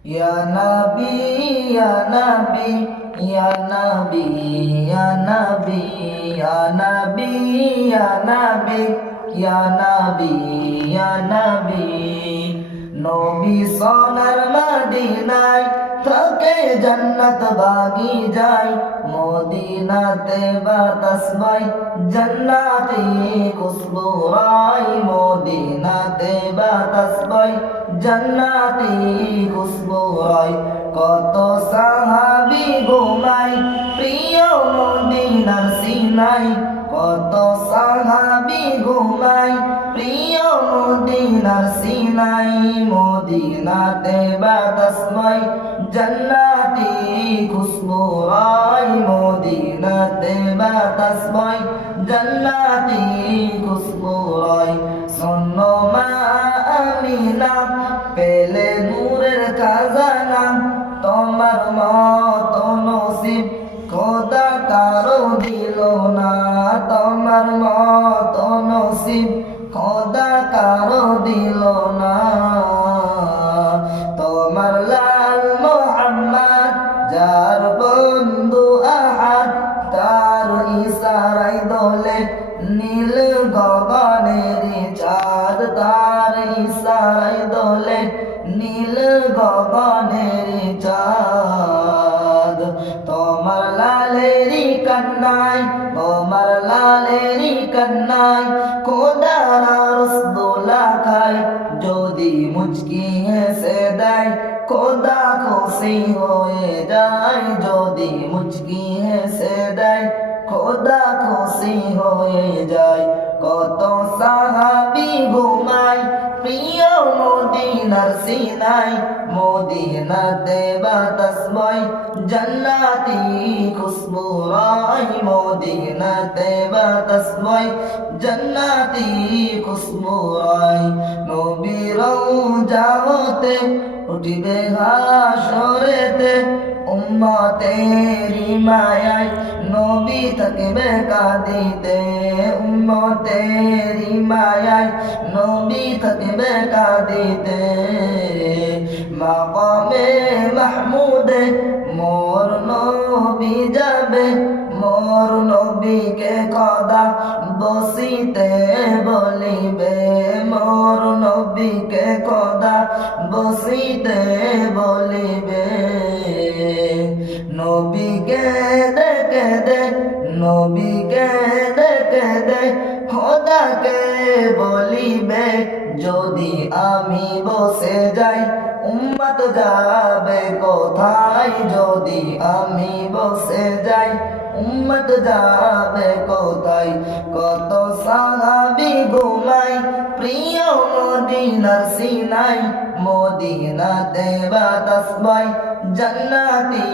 ইয়া নবী ইয়া নবী ইয়া নবী ইয়া নবী ইয়া নবী ইয়া নবী ইয়া নবী ইয়া নবী নবী সোনার মদিনায় থাকে জান্নাত বাগি যায় মদিনাতে বাতাস বয় জান্নাতি খুশবু রায় মদিনাতে বাতাস বয় জান্নাতি খুশবু রায় কত সাহাবী ঘুমায় প্রিয় মদিনার সিনায় কত সাহাবী ঘুমায় প্রিয় মদিনার সিনাই মদিনাতে বাতাস বয় জান্নাতি খুশবু রায় মদিনাতে বাতাস বয় জান্নাতি খুশবু রায় শোনো মা আমিনা পেলে নূরের খাজানা তোমার মতো নসিব খোদা কারো দিল না তোমার মতো নসিব খোদা কারো দিল না তোমার লাল মোহাম্মদ যার বন্ধু আহাদ তার ইশারায় দোলে নীল গগনের চাঁদ তার ইশারায় দোলে নীল গগনের চাঁদ তোমার লালেরি কান্নায় তোমার লালেরি কান্নায় খোদার রসগোল্লা খায় যদি মুচকি হেসে দেয় খোদা খুশি হয়ে যায় যদি মুচকি হেসে দেয় খোদা খুশি হয়ে যায় কত সাহাবী ঘুমায় প্রিয় মদিনার সিনায় মদিনাতে বাতাস বয় জান্নাতি খুশবু রায় মদিনাতে বাতাস বয় জান্নাতি খুশবু রায় নবীর রওজা হতে উঠিবে হাসরেতে উম্মতেরি মায়ায় নবী থাকবে কাঁদিতে উম্মতেরি মায়ায় নবী থাকবে কাঁদিতে মাকামে মাহমুদে মোর নবী যাবে মোর নবীকে খোদা বসিতে বলিবে মোর নবীকে খোদা বসিতে বলিবে নবীকে দেখে দে নবীকে দেখে দে খোদাকে বলিবে যদি আমি বসে যাই উম্মত যাবে কোথায় যদি আমি বসে যাই উম্মত যাবে কোথায় কত সাহাবী ঘুমায় প্রিয় মদিনার সিনায় মদিনাতে বাতাস বয় জান্নাতি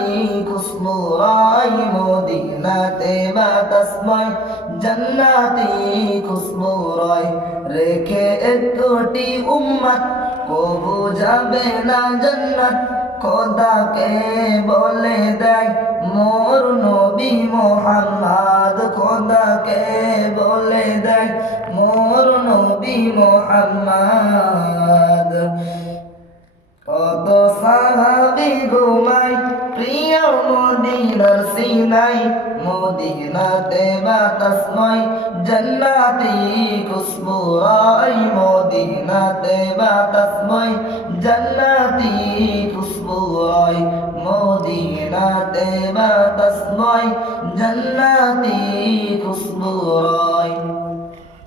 খুশবু রায় মদিনাতে বাতাস বয় জান্নাতি খুশবু রায় রেখে একটি উম্মত কবু যাবে না জান্নাত খোদাকে বলে দেয় মোর নবী মোহাম্মদ খোদাকে বলে দেয় মোর নবী মোহাম্মদ কত সাহাবী ঘুমায় প্রিয় মদিনার সিনায় মদিনাতে বাতাস বয় জান্নাতি খুশবু রায় মদিনাতে বাতাস বয় জান্নাতি খুশবু রায় মদিনাতে বাতাস বয় জান্নাতি